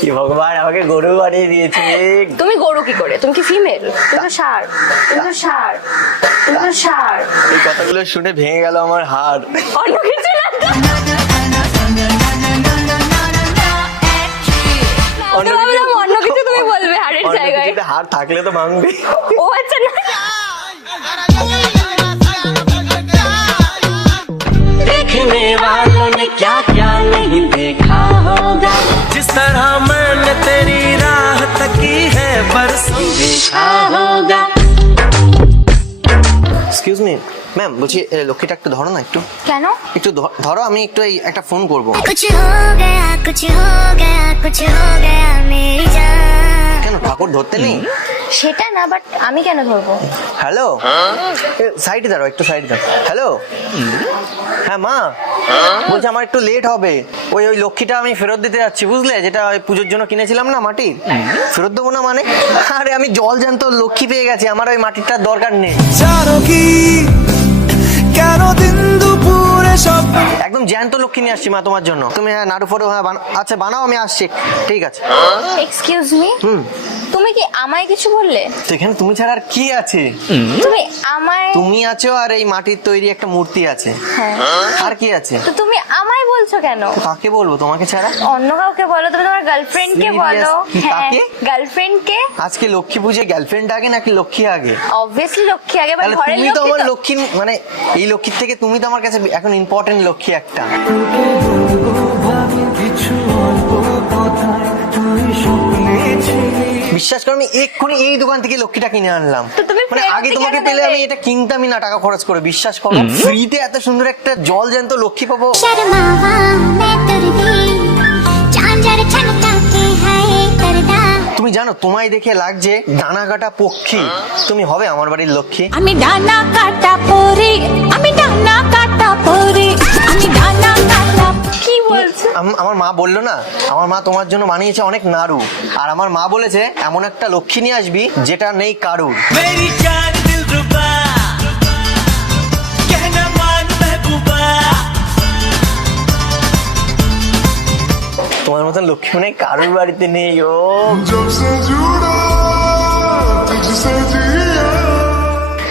কি ভগবান আমাকে গরু বানিয়ে দিয়েছে। তুমি গরু কি করে? তুমি কি ফিমেল? তুমি তো ষাঁড়। তুমি তো ষাঁড়। তুমি তো ষাঁড়। এই কথাগুলো শুনে ভেঙে গেল আমার হাড়। অন্য কিছু না তো? অন্য তো কিছু- ভাবলাম অন্য কিছু তুমি বলবে হাড়ের অন্য জায়গায়। কিছুতে হাড় থাকলে তো ভাঙবে। ও আচ্ছা না। देखने वालों ने क्या क्या नहीं देखा होगा, जिस तरह मैंने तेरी राह तकी है बरसों देखा होगा। এক্সকিউজ মি ম্যাম, বলছি লক্ষ্মীটা একটু ধরো না, একটু কেন? একটু ধরো, আমি একটু এই একটা ফোন করব। कुछ हो गया कुछ हो गया कुछ हो गया मेरी जान। কেন ঠাকুর ধরতে নেই? সেটা না, বাট আমি কেন ধরবো? হ্যালো, সাইডে দাঁড়াও, একটু সাইডে দাঁড়াও। হ্যালো, হ্যাঁ মা, বলছি আমার একটু লেট হবে। ওই লক্ষ্মীটা আমি ফেরত দিতে যাচ্ছি, বুঝলে, যেটা ওই পুজোর জন্য কিনেছিলাম না মাটি, ফেরত দেবো না মানে? আরে আমি জল জ্যান্ত লক্ষ্মী পেয়ে গেছি, আমার ওই মাটিটার দরকার নেই। चारों की কেন দিন দুপুরে সব একদম জ্যান্ত লক্ষ্মী নিয়ে আসছি মা তোমার জন্য। তুমি হ্যাঁ নাড়ু ফোড়ো, হ্যাঁ আচ্ছা বানাও, আমি আসছি, ঠিক আছে। এক্সকিউজ মি, তুমি কি আমায় কিছু বললে? তো এখানে তুমি ছাড়া আর কি আছে? তুমি আমায়, তুমি আছো আর এই মাটির তৈরি একটা মূর্তি আছে, হ্যাঁ, আর কি আছে? তো তুমি আমায় বলছো কেন? কাকে বলবো তোমাকে ছাড়া? অন্য কাউকে বলো, তুমি তোমার গার্লফ্রেন্ড কে বলো। Serious? হ্যাঁ, কাকে? গার্লফ্রেন্ড কে? আজকে লক্ষ্মী পুজো গার্লফ্রেন্ড আগে নাকি লক্ষ্মী আগে? অবভিয়াসলি লক্ষ্মী আগে, বাট তাহলে ঘরের তুমি তো লক্ষ্মী আমার তো। লক্ষ্মী, মানে এই লক্ষ্মীর থেকে তুমি তো আমার কাছে এখন ইম্পর্টেন্ট লক্ষ্মী একটা। কিছু অল্প কথায় তুই স্বপ্নে বিশ্বাস করো, আমি এক্ষুনি এই দোকান থেকে লক্ষ্মীটা কিনে আনলাম। তো তুমি মানে ফেরত আগে কেন তোমাকে পেলে দেবে? আমি এটা কিনতামই না টাকা খরচ করে, বিশ্বাস করো। ফ্রিতে এত সুন্দর একটা জল জ্যান্ত লক্ষ্মী পাবো। शर्मावा मैं तुरदी जान जर छनका के हाय करदा। তুমি জানো তোমায় দেখে লাগছে ডানা কাটা পক্ষী, তুমি হবে আমার বাড়ির লক্ষ্মী। আমি ডানা কাটা পরে, আমি ডানা কাটা পরে, আমি ডানা কাটা। কি বলছো? আমার মা বললো না, আমার মা তোমার জন্য বানিয়েছে অনেক নাড়ু, আর আমার মা বলেছে এমন একটা লক্ষ্মী নিয়ে আসবি যেটা নেই কারুর। मेरी जान दिलरुबा कहना मान महबूबा। তোমার মতন লক্ষ্মী মানে কারুর বাড়িতে নেই। ও जब से जुड़ा तुझसे जिया।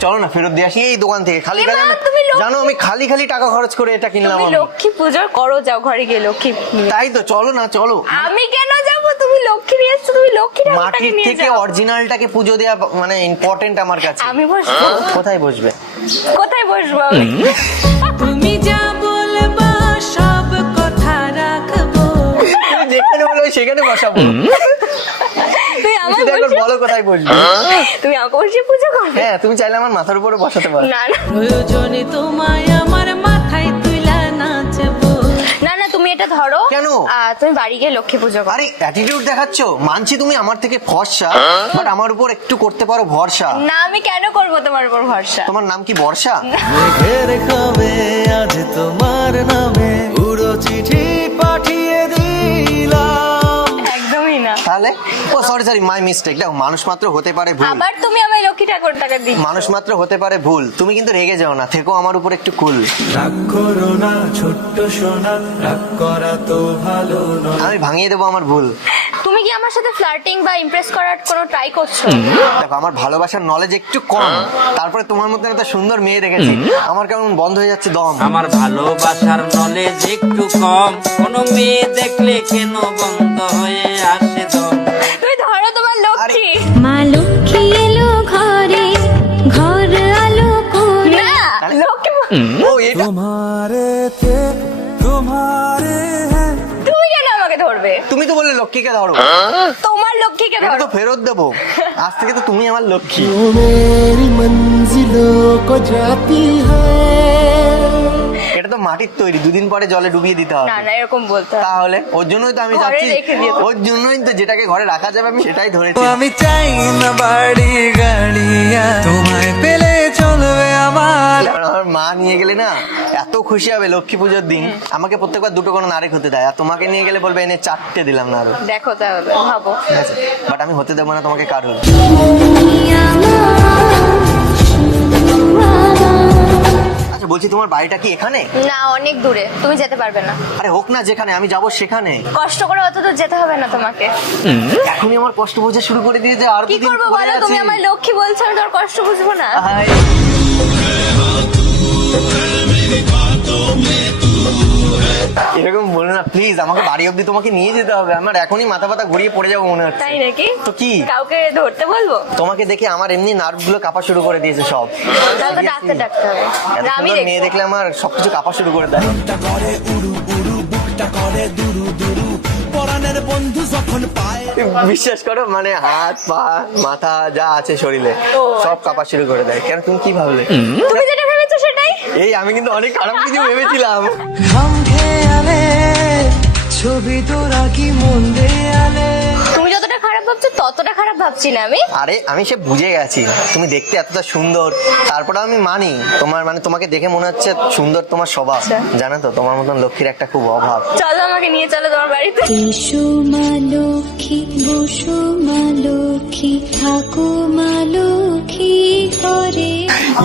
চলো না ফেরত দিয়ে আসি এই দোকান থেকে। খালি এ খালি মা, আমি- তুমি লক্ষ্মী- জানো আমি খালি খালি টাকা খরচ করে এটা কিনলাম তুমি আমি। লক্ষ্মী পুজো করো, যাও ঘরে গিয়ে লক্ষ্মী নিয়ে। তাই তো, চলো না চলো। আমি কেন যাবো? তুমি লক্ষ্মী নিয়ে এসছো, তুমি লক্ষ্মী ঠাকুরটাকে মাটির নিয়ে থেকে যাও। অরিজিনালটাকে পুজো দেওয়া মানে ইম্পর্টেন্ট আমার কাছে। আমি বসবো? কোথায় বসবে? কোথায় বসবো আমি? তুমি যা বলবা সব কথা রাখবো। তুমি যেখানে বলবে সেখানে বসাবো। তুমি আমায় শুধু একবার বসে- বলো কোথায় বসবে। তুমি আমাকে বসে পুজো করবে? হ্যাঁ, তুমি চাইলে আমার মাথার উপরে বসাতে পারো। না না প্রয়োজনে তোমায় আমার মাথায় তুইলা নাচবো। না না, তুমি এটা ধরো। কেন? তুমি বাড়ি গিয়ে লক্ষ্মী পুজো করো। আরে অ্যাটিটিউড দেখাচ্ছ, মানছি তুমি আমার থেকে ফর্সা, বাট আমার উপর একটু করতে পারো ভরসা। না, আমি কেন করবো তোমার উপর ভরসা? তোমার নাম কি বর্ষা? মেঘের খাবে আজ তোমার নামে উড়ো চিঠি পাঠিয়ে দিলাম। একদমই না। তাহলে ও সরি মাই মিস্টেক। দেখো মানুষ মাত্র হতে পারে ভুল, আবার তুমি আমায় লক্ষ্মী ঠাকুর টাকা দিচ্ছ। মানুষ মাত্র হতে পারে ভুল। তুমি কিন্তু রেগে যাও না, থেকো আমার উপর একটু কুল। রাগ করো না ছোট্ট সোনা, রাগ করা তো ভালো নয়। আমি ভাঙিয়ে দেবো আমার ভুল। তুমি কি আমার সাথে ফ্লার্টিং বা ইমপ্রেস করার কোনো ট্রাই করছো? দেখো আমার ভালোবাসার নলেজ একটু কম, তারপরে তোমার মধ্যে একটা সুন্দর মেয়ে দেখেছি, আমার কেমন বন্ধ হয়ে যাচ্ছে দম। আমার ভালোবাসার নলেজ একটু কম, কোনো মেয়ে দেখলে কেন বন্ধ হয়ে আসে দম। তুমি ধরো তোমার লক্ষ্মী। মা লক্ষ্মী এলো ঘরে ঘর আলো করে। না, লক্ষ্মী ও এটা তোমারে थे तुम्हारे हैं। তুমি কেন আমাকে ধরবে? তুমি তো বললে লক্ষ্মীকে ধরো, তোমার লক্ষ্মীকে এটা ধরো। তো ফেরত দেবো। আজ থেকে তো তুমি আমার লক্ষ্মী। तू मेरी मंजिलों को जाती है। এটা তো মাটির তৈরি, দুদিন পরে জলে ডুবিয়ে দিতে হবে। না না, এরকম বলতে হবে। তাহলে ওর জন্যই তো আমি ঘরে যাচ্ছি, রেখে দিও তো। ওর জন্যই তো যেটাকে ঘরে রাখা যাবে আমি সেটাই ধরেছি। আমি চাই না বাড়ি গাড়িয়া, তোমায় পেলে চলবে আমার। কারণ আমার মা নিয়ে গেলে না এত খুশি হবে লক্ষ্মী পুজোর দিন, আমাকে প্রত্যেকবার দুটো করে নাড়ি হতে দেয়, আর তোমাকে নিয়ে গেলে বলবে এনে 4টে দিলাম না আরো। দেখো তাহলে, ভাবো। ঠিক আছে, বাট আমি হতে দেবো না তোমাকে কারোর। আচ্ছা আচ্ছা বলছি তোমার বাড়িটা কি এখানে? না, অনেক দূরে, তুমি যেতে পারবে না। আরে হোক না, যেখানে আমি যাব সেখানে। কষ্ট করে অত দূর যেতে হবে না তোমাকে। এখনই আমার কষ্ট বোঝা শুরু করে দিয়েছে, আর কি দুদিন করবো পরে বলো, তুমি আছে। আমার লক্ষ্মী বলছো, আমি তোর কষ্ট বুঝবো না? হাই। এরকম বলো না প্লিজ, আমাকে বাড়ি অব্দি তোমাকে নিয়ে যেতে হবে, আমার এখনই মাথা ব্যথা ঘুরিয়ে পড়ে যাবো মনে হচ্ছে। তাই নাকি? তো কি? কাউকে ধরতে বলবো? তোমাকে দেখে আমার এমনি নার্ভ গুলো কাঁপা শুরু করে দিয়েছে সব। তাহলে তো ডাক্তার ডাকতে হবে। এত আমি সুন্দর মেয়ে দেখবো। দেখলে আমার সবকিছু কাঁপা শুরু করে দেয়। বিশ্বাস করো, মানে হাত পা মাথা যা আছে শরীরে ও, সব কাঁপা শুরু করে দেয়। কেন, তুমি কি ভাবলে? তুমি যেটা ভেবেছো সেটাই। এই আমি কিন্তু অনেক খারাপ কিছু ভেবেছিলাম। ছবি তোরা কি মন দেয়ালে তুমি যতটা খারাপ ভাবছো ততটা খারাপ ভাবছি না আমি। আরে আমি সে বুঝে গেছি, তুমি দেখতে এতটা সুন্দর, তারপরে আমি মানি তোমার, মানে তোমাকে দেখে মনে হচ্ছে সুন্দর তোমার স্বভাব। জানো তো, তোমার মতন লক্ষ্মীর একটা খুব অভাব। চলো আমাকে নিয়ে চলো তোমার বাড়িতে। এসো মা লক্ষ্মী, বসো মা লক্ষ্মী, থাকো মা লক্ষ্মী করে।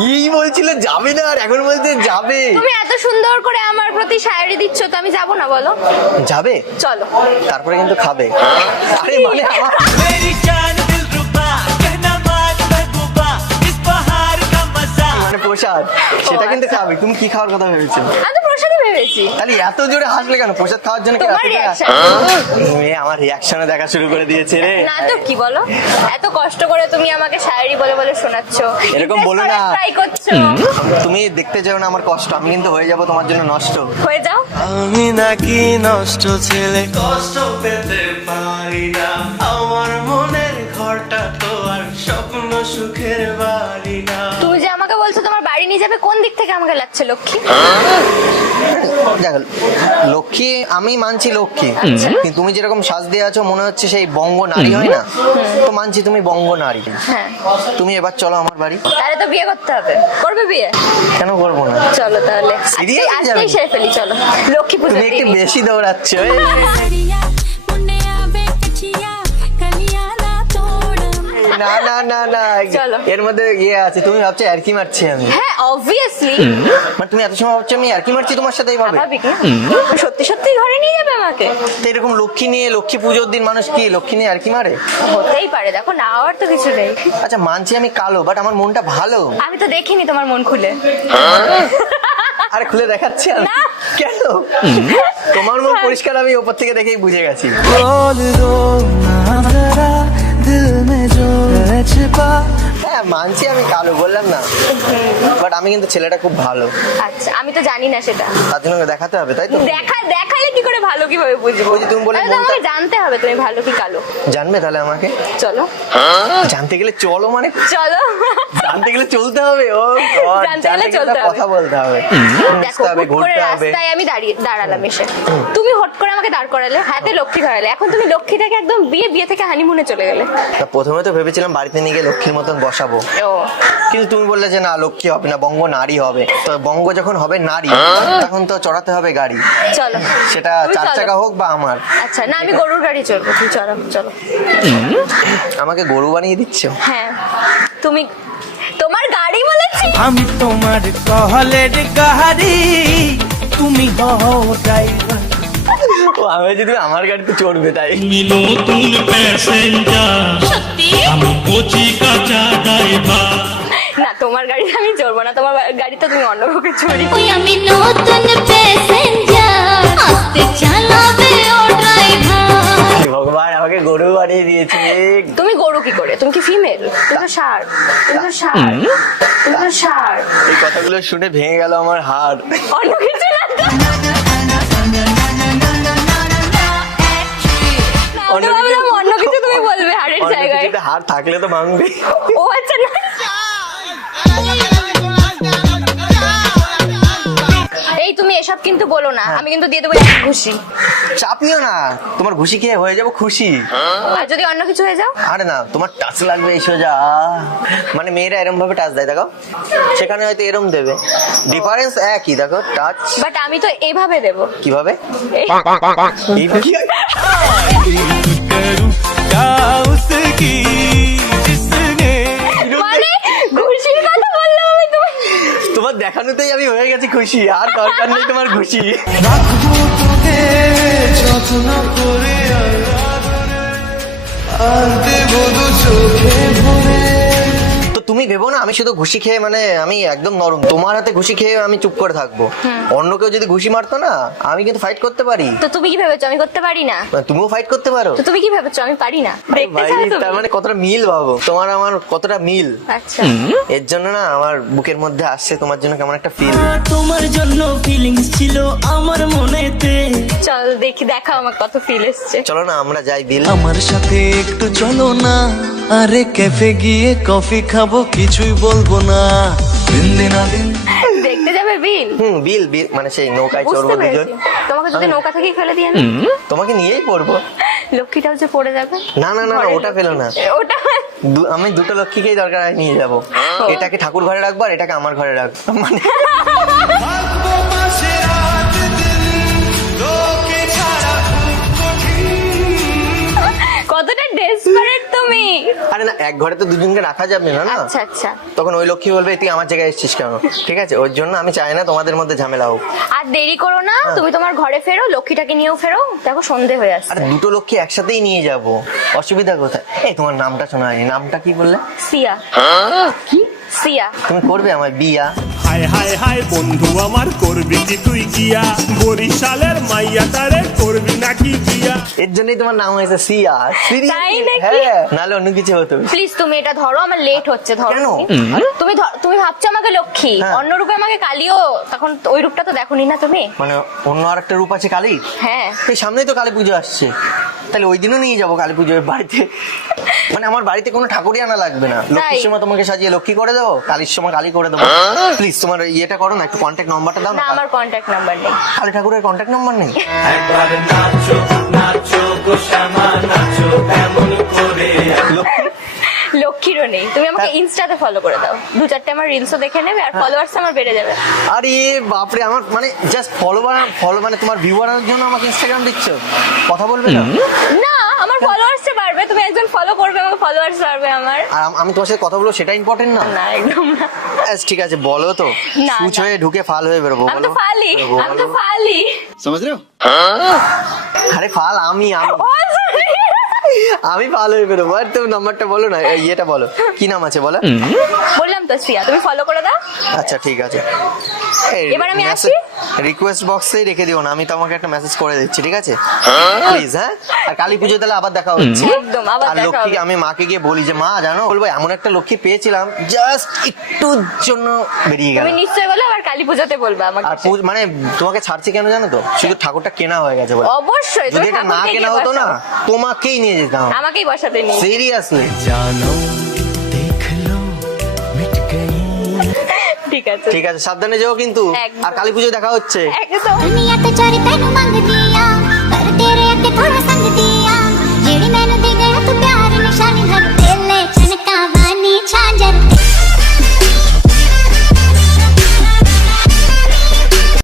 এই বলছিল যাবে না, আর এখন বলতে যাবে। তুমি এত সুন্দর করে আমার প্রতি শায়রি দিচ্ছ, তো আমি যাবো না বলো? যাবে, চলো। তারপরে কিন্তু খাবে। আরে মানে আমার मेरी जान दिल रुबा कहना मान महबूबा इस बहार का मजा মানে প্রসাদ, সেটা কিন্তু খাবে। তুমি কি খাওয়ার কথা ভেবেছো? আমি তো প্রসাদই ভেবেছি। তাহলে এত জোরে হাসলে কেন? প্রসাদ খাওয়ার জন্য কি তোমার এত জোরে reaction। মেয়ে আমার রিয়াকশনে দেখা শুরু করে দিয়েছে রে। না তো কি বলো, এত কষ্ট করে তুমি আমাকে শায়রি বলে বলে শোনাচ্ছ, এরকম বলো না। ট্রাই করছো। তুমি দেখতে চাও না আমার কষ্ট, আমি কিন্তু হয়ে যাব তোমার জন্য নষ্ট। হয়ে যাও। আমি নাকি নষ্ট ছেলে কষ্ট পেতে পারি না আমার মনের ঘরটা তো আর স্বপ্ন সুখের বাড়ি না তুমি যে আমাকে বলছো তোমার বাড়ি নিয়ে যাবে, কোন দিক থেকে আমাকে লাগছে লক্ষ্মী? দেখো লক্ষ্মী, আমি মানছি লক্ষ্মী, আচ্ছা। কিন্তু তুমি যেরকম সাজ দিয়ে আছো মনে হচ্ছে সেই বঙ্গ নারী হয় না, তো মানছি তুমি বঙ্গ নারী। হ্যাঁ, তুমি এবার চলো আমার বাড়ি। তাহলে তো বিয়ে করতে হবে। করবে বিয়ে? কেন করবো না? চলো তাহলে Seriously আজকেই যাবে? সেরে ফেলি, চলো লক্ষ্মী পুজো তুমি একটু বেশি দৌড়াচ্ছ। না না না না, চলো। এর মধ্যে ইয়ে আছে, তুমি ভাবছো আর কি মারছি আমি? হ্যাঁ অবভিয়াসলি। মানে তুমি এত সময় ভাবছো আমি আর কি মারছি তোমার সাথে এইভাবে? স্বাভাবিক না? সত্যি সত্যি ঘরে নিয়ে যাবে আমাকে? তো এরকম লক্ষ্মী নিয়ে, লক্ষ্মী পুজোর দিন মানুষ কি লক্ষ্মী নিয়ে আর কি মারে? হতেই পারে, দেখো না হওয়ার তো কিছু নেই। আচ্ছা মানছি আমি কালো, বাট আমার মনটা ভালো। আমি তো দেখিনি তোমার মন খুলে। আরে খুলে দেখাচ্ছি আমি। না। কেন? তোমার মন পরিষ্কার, আমি ওপর থেকে দেখেই বুঝে গেছি। बोल दो ना जरा दिल में जो है छिपा হ্যাঁ মানছি আমি কালো, বললাম না, বাট আমি কিন্তু ছেলেটা খুব ভালো, আচ্ছা, আমি তো জানি না সেটা। তার জন্য দেখাতে হবে, তাই তো? দেখালে কি করে ভালো কিভাবে বুঝবো? ওই যে তুমি বললে তাহলে তো মনটা- আমাকে জানতে হবে তুমি ভালো কি কালো। জানবে তাহলে আমাকে? চলো জানতে গেলে চলো, মানে চলো। জানতে গেলে চলতে হবে। ও God, জানতে গেলে তো চলতে হবে। কথা বলতে হবে, দেখো বুঝতে হবে, হুট করে ঘুরতে হবে। রাস্তায় আমি দাঁড়ালাম এসে, তুমি হট করে আমাকে দাঁড় করালে, হাতে লক্ষ্মী ধরালে, এখন তুমি লক্ষ্মীটাকে একদম বিয়ে থেকে হানিমুনে চলে গেলে। তা প্রথমে তো ভেবেছিলাম বাড়িতে নিয়ে গিয়ে লক্ষ্মীর মতন বসাবো, ও কিন্তু তুমি বললে যে না লক্ষ্মী হবে না, বঙ্গ নারী হবে। তো বঙ্গ যখন হবে নারী, তখন তো চড়াতে হবে গাড়ি, চলো সেটা তুমি 4 চলো। চাকা হোক বা আমার। আচ্ছা না, আমি গরুর গাড়ি চড়বো, তুমি চলো চলো। আমাকে গরু বানিয়ে দিচ্ছ? হ্যাঁ, তুমি তোমার গাড়ি বলেছি। আমি তোমার কহলের গাড়ি তুমি হও ড্রাইভার ও আমি যদি আমার গাড়িতে চড়বে, তাই তুমি নতুন প্যাসেঞ্জার আমি কোচি কাঁচা ড্রাইভার না, তোমার গাড়িতে আমি চড়বো না, তোমার গাড়িতে তুমি অন্য কাউকে চড়ি। ওই আমি নতুন প্যাসেঞ্জার, আস্তে চালাবে ও ড্রাইভার। ভগবান আমাকে গরু বানিয়ে দিয়েছে। তুমি গরু কি করে? তুমি কি ফিমেল? তুমি তো ষাঁড়, তুমি তো ষাঁড়, তুমি তো ষাঁড়। এই কথাগুলো শুনে ভেঙে গেল আমার হাড়। অন্য কিছু না তো? আমি তো ভাবলাম অন্য কিছু তুমি বলবে হাড়ের অন্য জায়গায়। কিছুতে হাড় থাকলে তো ভাঙবে। ও আচ্ছা না। এই তুমি এসব কিন্তু বলো না, আমি কিন্তু দিয়ে দেবো এক ঘুষি। চাপ নিও না, তোমার ঘুষি খেয়ে হয়ে যাবো খুশি। আর যদি অন্য কিছু হয়ে যাও? আরে না, তোমার টাচ লাগবে এই সোজা। মানে মেয়েরা এরম ভাবে টাচ দেয়, দেখো সেখানে হয়তো এরম দেবে, ডিফারেন্স একই, দেখো টাচ। বাট আমি তো এভাবে দেবো। কিভাবে? এই- এই কি? মানে ঘুষির কথা বললাম আমি তোমায়। তোমার দেখানোতেই আমি হয়ে গেছি। খুশি, আর দরকার নেই তোমার খুশি। রাখবো তোকে যত্ন করে আর দেবো দু চোখে ভরে। তো তুমি ভেবো না আমি শুধু ঘুষি খেয়ে মানে আমি একদম নরম, তোমার হাতে ঘুষি খেয়ে আমি চুপ করে থাকবো। অন্য কেউ যদি ঘুষি মারতো না আমি কিন্তু ফাইট করতে পারি। তো তুমি কি ভেবেছো আমি করতে পারি না? তুমিও ফাইট করতে পারো। তো তুমি কি ভেবেছো আমি পারি না? দেখতে ভাই, চাও তুমি? তার মানে কতটা মিল ভাবো, তোমার আমার কতটা মিল। আচ্ছা এর জন্য না আমার বুকের মধ্যে আসছে তোমার জন্য কেমন একটা ফিল। তোমার জন্য ফিলিংস ছিল আমার মনেতে। চল দেখি, দেখাও আমার কত ফিল এসছে। চলো না আমরা যাই বিল। আমার সাথে একটু চলো না, আরে ক্যাফে গিয়ে কফি খাবো, কিছুই বলবো না। দিন দিন দিন দেখতে যাবে বিল? বিল বিল মানে সেই নৌকায় বুঝতে চড়বো দুজন। পেরেছি। তোমাকে যদি নৌকা থেকেই ফেলে দিয়ে না, তোমাকে নিয়েই পড়বো। লক্ষ্মীটাও যে পড়ে যাবে। না না না না, ঘরের ওটা ফেলো না। ওটা আমি দুটো লক্ষ্মীকেই দরকার হয় নিয়ে যাবো। এটাকে ঠাকুর ঘরে রাখবো আর এটাকে আমার ঘরে রাখবো মানে। থাকবো পাশে রাত দিন, তোকে ছাড়া খুব কঠিন। কতটা ডেসপারেট তুমি। আরে না, এক ঘরে তো দুজনকে রাখা যাবে না না। আচ্ছা আচ্ছা, তখন ওই লক্ষ্মী বলবে তুই আমার জায়গায় এসেছিস কেন, ঠিক আছে? ওর জন্য আমি চাই না তোমাদের মধ্যে ঝামেলা হোক। আর দেরি করো না, তুমি তোমার ঘরে ফেরো, লক্ষ্মীটাকে নিয়েও ফেরো, দেখো সন্ধে হয়ে আসছে। আর দুটো লক্ষ্মী একসাথেই নিয়ে যাব, অসুবিধা কোথায়? এই তোমার নামটা শোনা হয়নি, নামটা কি বললে? সিয়া। কি সিয়া? তুমি করবে আমার বিয়া? হায় হায় হায় বন্ধু আমার, করবি কি তুই গিয়া? বরিশালের মাইয়াটারে করবি নাকি বিয়া? এর জন্যই তোমার নাম হয়েছে সিয়া। তাই নাকি? হ্যাঁ, নাহলে অন্য কিছু হতো। প্লিজ তুমি এটা ধরো, আমার লেট হচ্ছে। ধরো কেন? তুমি তুমি ভাবছো আমাকে লক্ষ্মী, হ্যাঁ। অন্য রূপে আমাকে কালিও, তখন ওই রূপটা তো দেখোনি না তুমি। মানে অন্য আর একটা রূপ আছে কালী? হ্যাঁ এই সামনেই তো কালী পুজো আসছে, তাহলে ওই দিনও নিয়ে যাবো কালী পুজোর বাড়িতে। মানে আমার বাড়িতে কোনো ঠাকুরই আনা লাগবে না, লক্ষ্মীর সময় তোমাকে সাজিয়ে লক্ষ্মী করে দেবো, কালীর সময় কালী করে দেবো। প্লিজ তোমার ইয়েটা করো না, একটু কন্ট্যাক্ট নাম্বারটা দাও না, না। আমার কন্ট্যাক্ট নাম্বার নেই। কালী ঠাকুরের কন্ট্যাক্ট নাম্বার নেই? একবার নাচো নাচো গো শ্যামা নাচো এমন করে। লক্ষ্মীরও নেই। তুমি আমাকে ইনস্টাতে ফলো করে দাও, 2-4টে আমার রিলসও দেখে নেবে, আর ফলোয়ার্স আমার বেড়ে যাবে। আরে বাপরে, আমার মানে জাস্ট ফলো মানে তোমার ভিউয়ারের জন্য আমাকে ইনস্টাগ্রাম দিচ্ছ, কথা বলবে না? না, আমার ফলোয়ার্স বাড়বে, তুমি একজন ফলো করবে, আমার ফলোয়ার্স বাড়বে আমার। আর আমি তোমার সাথে কথা বলবো সেটা ইম্পর্টেন্ট না? না একদম না। আচ্ছা, ঠিক আছে বলো তো, না, সুচ না। হয়ে ঢুকে ফাল হয়ে বেরোবো? আমি তো বলো। ফালি, বেরোবো, আমি তো বলো। ফালি। আরে ফাল আমি ও sorry। আমি ফাল হয়ে বেরোবো। আর তুমি নাম্বারটা বলো না, ইয়েটা বলো, কি নাম আছে বলো? বললাম তো সিয়া, তুমি ফলো করে দাও। আচ্ছা ঠিক আছে। এবার আমি আসি? রিকোয়েস্ট বক্সেই রেখে দিও না, আমি তোমাকে একটা মেসেজ করে দিচ্ছি, ঠিক আছে? প্লিজ। হ্যাঁ, আর কালী পুজো তাহলে আবার দেখা হচ্ছে। একদম, আবার আর দেখা লক্ষ্মী, হবে। আমি মাকে গিয়ে বলি যে মা জানো, বলবো এমন একটা লক্ষ্মী পেয়েছিলাম, জাস্ট একটুর জন্য বেরিয়ে গেল। তুমি নিশ্চয়ই বলো, আবার কালী পূজাতে বলবে আমাকে। আর মানে তোমাকে ছাড়ছি কেন জানো তো? শুধু ঠাকুরটা কেনা হয়ে গেছে বলে। অবশ্যই, যদি তুমি এটা না ঠাকুরকে কেনা গিয়ে হতো না, বসাও। তোমাকেই নিয়ে যেতাম আমাকেই বসাতে নিয়ে। সিরিয়াসলি। জানো দেখ লো মিট গই। ঠিক আছে ঠিক আছে, সাবধানে যেও কিন্তু। একদম। আর কালী পুজো দেখা হচ্ছে। একদম। दुनिया तो चोरी तेनू मंगदी